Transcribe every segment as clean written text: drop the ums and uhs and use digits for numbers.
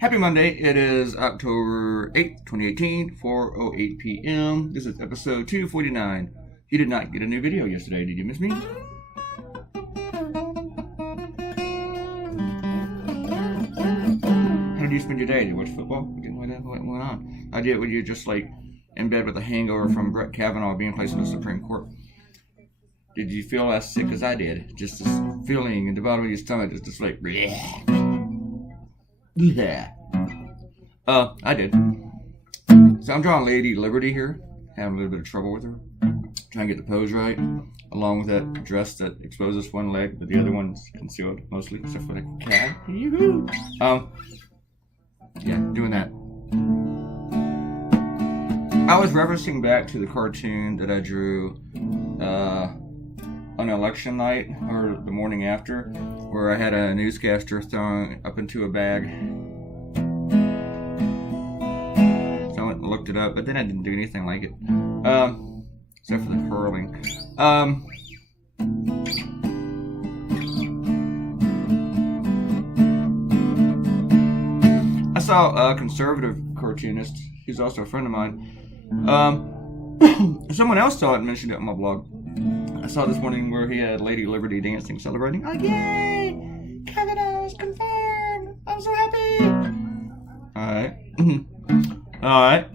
Happy Monday. It is October 8th, 2018, 4:08 p.m. This is episode 249. You did not get a new video yesterday. Did you miss me? How did you spend your day? Did you watch football? What went on? Were you just like in bed with a hangover from Brett Kavanaugh being placed in the Supreme Court? Did you feel as sick as I did? Just this feeling in the bottom of your stomach, just like, bleh. Yeah. I did. So I'm drawing Lady Liberty here. Having a little bit of trouble with her. Trying to get the pose right. Along with that dress that exposes one leg, but the other one's concealed mostly, except for the cat. Yoo-hoo. Yeah, doing that. I was referencing back to the cartoon that I drew on election night, or the morning after, where I had a newscaster thrown up into a bag. So I went and looked it up, but then I didn't do anything like it. Except for the hurling. I saw a conservative cartoonist, he's also a friend of mine. Someone else saw it and mentioned it on my blog. I saw this morning where he had Lady Liberty dancing, celebrating. Oh, yay! Kavanaugh's confirmed! I'm so happy! Alright. Alright.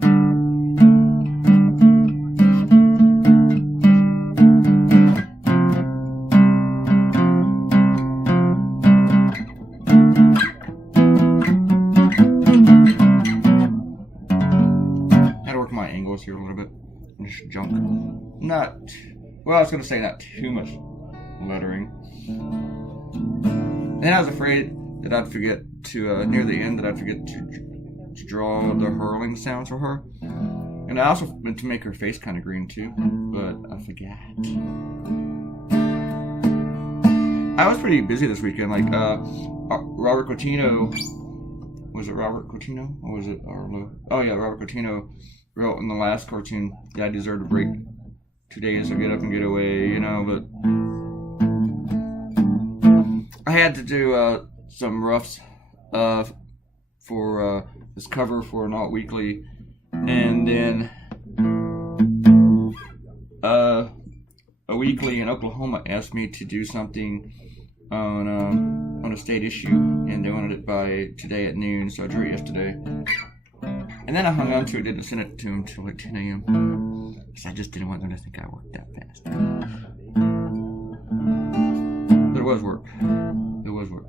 Had to work my angles here a little bit. Just junk. Well, I was going to say not too much lettering. And I was afraid that I'd forget to, near the end, that I'd forget to draw the hurling sounds for her. And I also meant to make her face kind of green too, but I forgot. I was pretty busy this weekend. Like, Robert Coutinho, was it Robert Coutinho? Or was it Arlo? Oh yeah, Robert Coutinho wrote in the last cartoon that I deserved a break. 2 days, I'll get up and get away, but I had to do some roughs for this cover for an alt weekly, and then a weekly in Oklahoma asked me to do something on a state issue, and they wanted it by today at noon, so I drew it yesterday. And then I hung on to it, didn't send it to him until like 10 a.m. Because I just didn't want them to think I worked that fast. But it was work. It was work.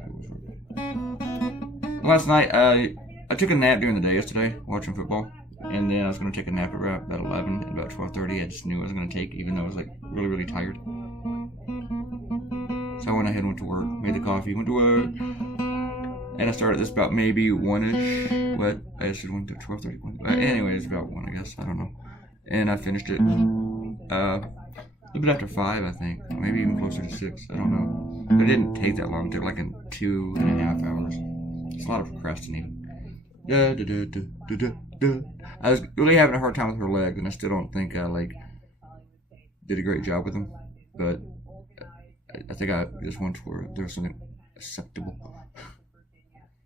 Last night, I took a nap during the day yesterday, watching football. And then I was going to take a nap at about 11, and about 12:30 I just knew I was going to take, even though I was like really, really tired. So I went ahead and went to work, made the coffee, went to work. And I started this about maybe 1-ish. What? I should went to 12:30. Anyway, it's about 1, I guess. I don't know. And I finished it a little bit after 5, I think. Maybe even closer to 6. I don't know. But it didn't take that long. It took like 2.5 hours. It's a lot of procrastinating. I was really having a hard time with her legs, and I still don't think I did a great job with them. But I think I just went for there was something acceptable.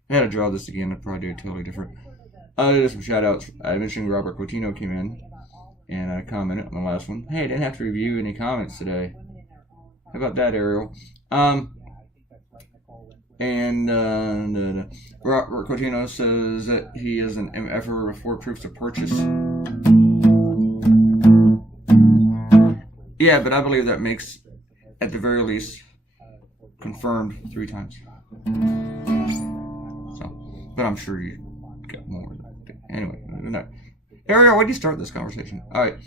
I had to draw this again. I'd probably do it totally different. There's some shout outs. I mentioned Robert Coutinho came in, and I commented on the last one. Hey, I didn't have to review any comments today. How about that, Ariel? Robert Coutinho says that he is an MFer with 4 proofs of purchase. Yeah, but I believe that makes, at the very least, confirmed 3 times. But I'm sure you got more. Anyway, Ariel, why did you start this conversation? All right.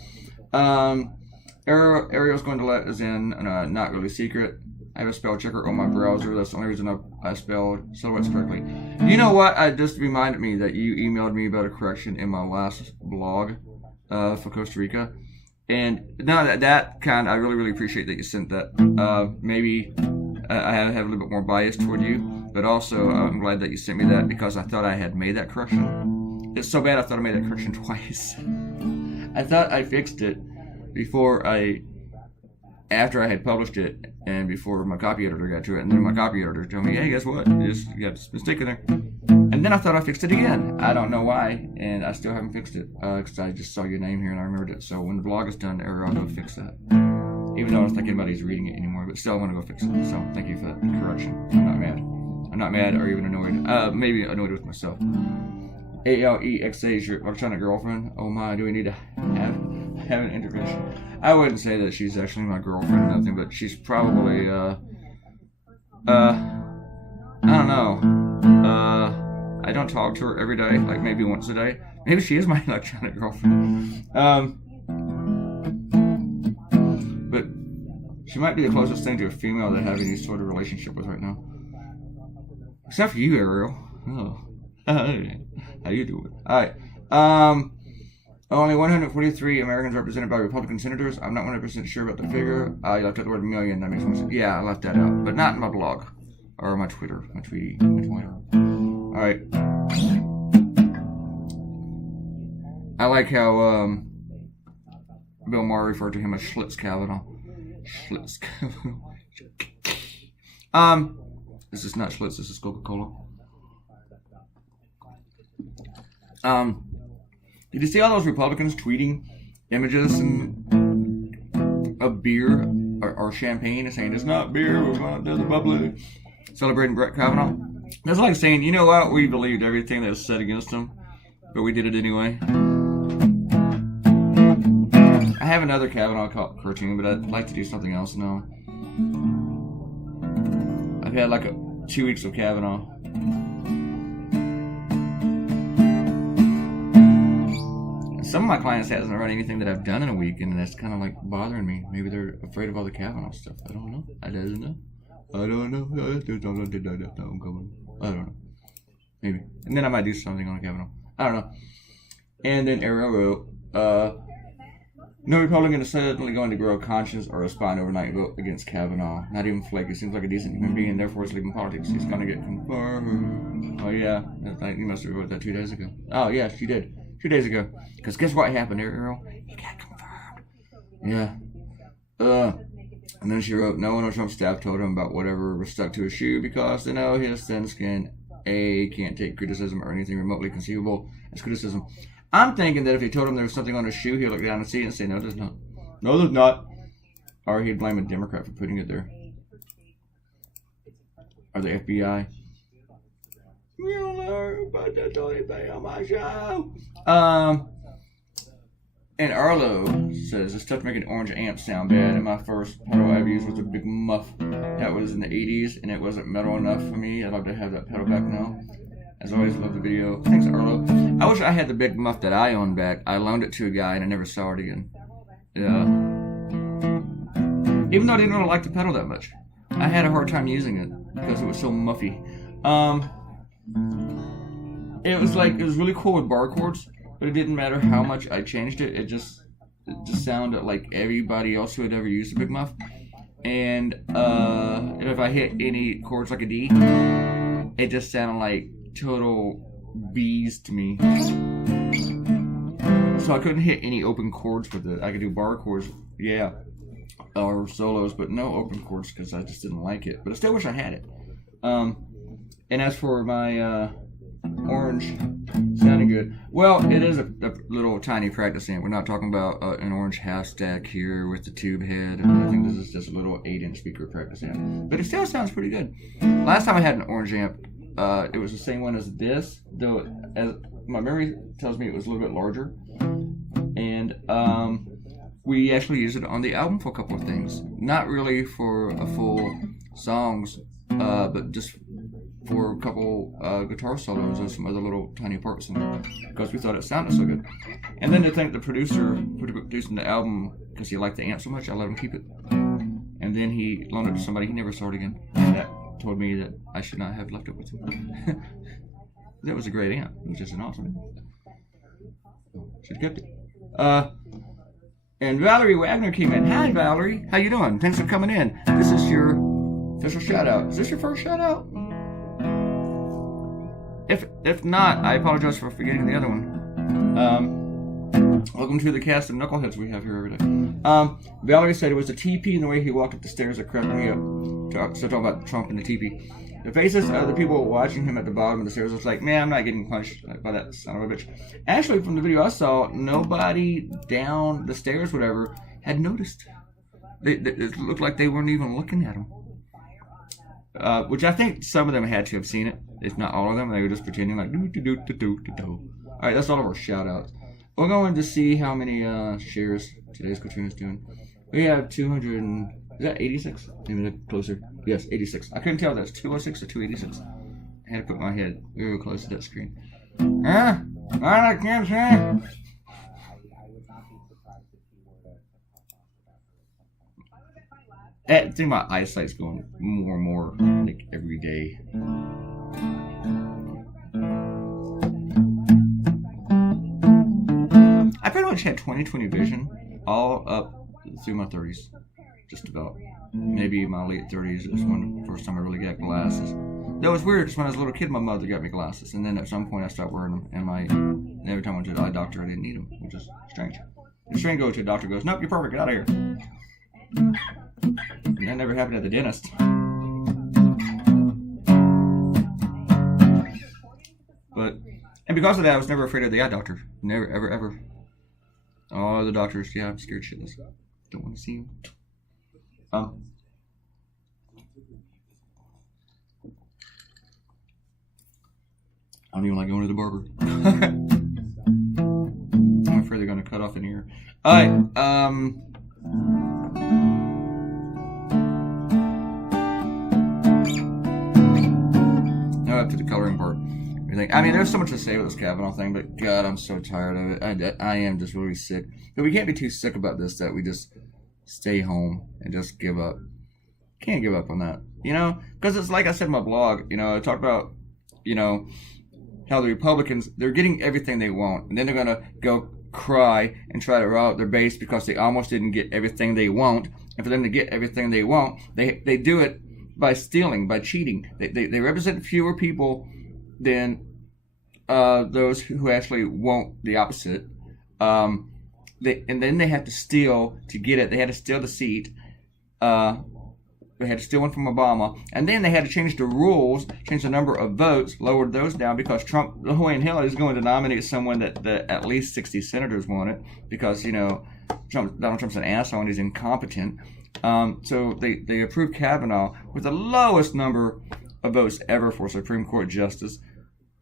Ariel's going to let us in on a not really secret. I have a spell checker on my browser. That's the only reason I spelled silhouettes correctly. You know what? It just reminded me that you emailed me about a correction in my last blog for Costa Rica. And now that kind, I really, really appreciate that you sent that. Maybe I have a little bit more bias toward you. But also, I'm glad that you sent me that because I thought I had made that correction. It's so bad I thought I made that correction twice. I thought I fixed it after I had published it and before my copy editor got to it. And then my copy editor told me, hey, guess what? You got this mistake in there. And then I thought I fixed it again. I don't know why, and I still haven't fixed it because I just saw your name here and I remembered it. So when the vlog is done, I'll go fix that. Even though I don't think anybody's reading it anymore, but still I want to go fix it. So thank you for that correction. I'm not mad. I'm not mad or even annoyed. Maybe annoyed with myself. ALEXA is your electronic girlfriend. Oh my, do we need to have an intervention? I wouldn't say that she's actually my girlfriend or nothing, but she's probably I don't know. I don't talk to her every day, like maybe once a day. Maybe she is my electronic girlfriend. But she might be the closest thing to a female that I have any sort of relationship with right now. Except for you, Ariel. Oh. How you doing? Alright. Only 143 Americans represented by Republican senators. I'm not 100% sure about the figure. You left out the word million. That makes more sense. Yeah, I left that out. But not in my blog. Or my Twitter. My Tweety. My Twitter. Alright. I like how Bill Maher referred to him as Schlitz Kavanaugh. Schlitz Kavanaugh. This is not Schlitz, this is Coca-Cola. Did you see all those Republicans tweeting images of beer or champagne and saying it's not beer, we're going to the bubbly, celebrating Brett Kavanaugh? That's like saying, you know what, we believed everything that was said against him, but we did it anyway. I have another Kavanaugh cartoon, but I'd like to do something else now. I've had like 2 weeks of Kavanaugh. Some of my clients hasn't read anything that I've done in a week, and that's kind of like bothering me. Maybe they're afraid of all the Kavanaugh stuff. I don't know. I don't know. I don't know. Maybe. And then I might do something on Kavanaugh. I don't know. And then Ariel wrote, no Republican is suddenly going to grow a conscience or a spine overnight vote against Kavanaugh. Not even Flake. He seems like a decent human being, and therefore is leaving politics. He's going to get confirmed. Oh, yeah. You must have wrote that 2 days ago. Oh, yeah, she did. 2 days ago. Because guess what happened, Ariel? He got confirmed. Yeah. And then she wrote, no one on Trump's staff told him about whatever was stuck to his shoe because they know his thin skin, can't take criticism or anything remotely conceivable as criticism. I'm thinking that if he told him there was something on his shoe, he'd look down and see it and say, no, there's not. No, there's not. Or he'd blame a Democrat for putting it there. Or the FBI. You don't know about that anything on my show. And Arlo says, it's tough to make an orange amp sound bad, and my first pedal I've used was a big muff that was in the 80s, and it wasn't metal enough for me. I'd love to have that pedal back now. As always, love the video. Thanks, Arlo. I wish I had the big muff that I owned back. I loaned it to a guy, and I never saw it again. Yeah. Even though I didn't really like the pedal that much. I had a hard time using it, because it was so muffy. It was really cool with bar chords, but it didn't matter how much I changed it. It just sounded like everybody else who had ever used a big muff. And if I hit any chords like a D, it just sounded like total B's to me. So I couldn't hit any open chords with it. I could do bar chords, yeah, or solos, but no open chords because I just didn't like it. But I still wish I had it. And as for my orange sounding good, well, it is a little tiny practice amp. We're not talking about an orange half stack here with the tube head. I think this is just a little 8-inch speaker practice amp, but it still sounds pretty good. Last time I had an orange amp, it was the same one as this, though as my memory tells me it was a little bit larger. And we actually used it on the album for a couple of things. Not really for a full songs, but just for a couple guitar solos and some other little tiny parts in it, because we thought it sounded so good. And then to thank the producer for producing the album, because he liked the amp so much, I let him keep it. And then he loaned it to somebody. He never saw it again. And that told me that I should not have left it with him. That was a great amp. It was just an awesome amp. Should have kept it. And Valerie Wagner came in. Hi, Valerie. How you doing? Thanks for coming in. This is your official shout-out. Is this your first shout-out? If not, I apologize for forgetting the other one. Welcome to the cast of knuckleheads we have here every day. Valerie said it was the TP and the way he walked up the stairs that cracked me up. So talking about Trump and the TP. The faces of the people watching him at the bottom of the stairs was like, man, I'm not getting punched by that son of a bitch. Actually, from the video I saw, nobody down the stairs, whatever, had noticed. It looked like they weren't even looking at him. Which I think some of them had to have seen it, if not all of them. They were just pretending like do. Alright, that's all of our shout outs. We're going to see how many shares today's cartoon is doing. We have 200 and... Is that 86? Maybe closer. Yes, 86. I couldn't tell if that's 206 or 286. I had to put my head real close to that screen. I can't say. I think my eyesight's going more and more like every day. I pretty much had 20/20 vision all up through my 30s. Just about. Maybe my late 30s is when the first time I really got glasses. That was weird because when I was a little kid, my mother got me glasses. And then at some point I stopped wearing them. And every time I went to the eye doctor, I didn't need them, which is strange. It's strange to go to a doctor goes, nope, you're perfect, get out of here. And that never happened at the dentist. And because of that, I was never afraid of the eye doctor. Never, ever, ever. All the doctors, yeah, I'm scared shitless. Don't want to see him. I don't even like going to the barber. I'm afraid they're going to cut off an ear. Alright, now up to the coloring part. I mean, there's so much to say about this Kavanaugh thing, but God, I'm so tired of it. I am just really sick. But we can't be too sick about this that we just stay home and just give up. Can't give up on that, you know? Because it's like I said in my blog, you know, I talked about, you know, how the Republicans, they're getting everything they want. And then they're going to go cry and try to rile up their base because they almost didn't get everything they want. And for them to get everything they want, they do it by stealing, by cheating. They represent fewer people than those who actually want the opposite. And then they have to steal to get it. They had to steal the seat. They had to steal one from Obama. And then they had to change the rules, change the number of votes, lowered those down because Trump, and Hillary is going to nominate someone that at least 60 senators wanted because, you know, Donald Trump's an asshole and he's incompetent. So they approved Kavanaugh with the lowest number of votes ever for Supreme Court justice.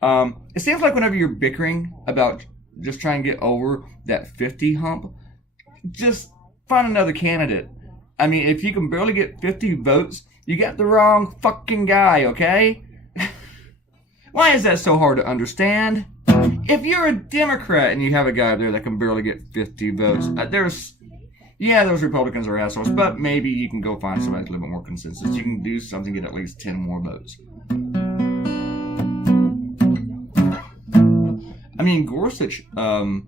It seems like whenever you're bickering about just trying to get over that 50 hump, just find another candidate. I mean, if you can barely get 50 votes, you got the wrong fucking guy, okay? Why is that so hard to understand? If you're a Democrat and you have a guy there that can barely get 50 votes, those Republicans are assholes, but maybe you can go find somebody with a little bit more consensus. You can do something, get at least 10 more votes. I mean, Gorsuch didn't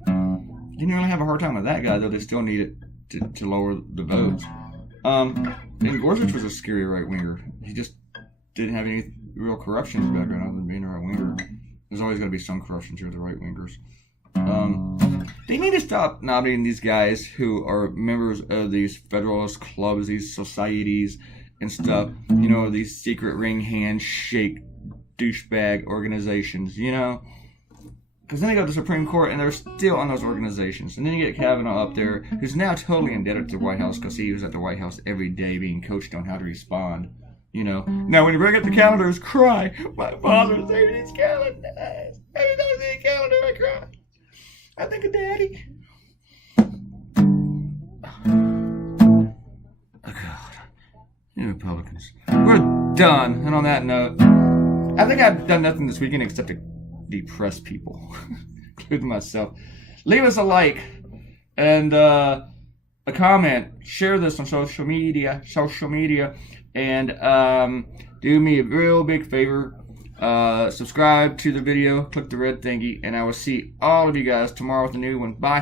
really have a hard time with that guy, though they still needed to lower the votes. And Gorsuch was a scary right-winger. He just didn't have any real corruption in his background other than being a right-winger. There's always going to be some corruption to the right-wingers. They need to stop nominating these guys who are members of these Federalist clubs, these societies and stuff. You know, these secret ring handshake douchebag organizations, you know? Because then they go to the Supreme Court and they're still on those organizations. And then you get Kavanaugh up there, who's now totally indebted to the White House because he was at the White House every day being coached on how to respond. You know, now when you bring up the calendars, cry. My father saved these calendars. Every time I see a calendar, I cry. I think of Daddy. Oh, God. You Republicans. We're done. And on that note, I think I've done nothing this weekend except to depress people, including myself. Leave us a like and a comment. Share this on social media, and do me a real big favor. Subscribe to the video, click the red thingy, and I will see all of you guys tomorrow with a new one. Bye.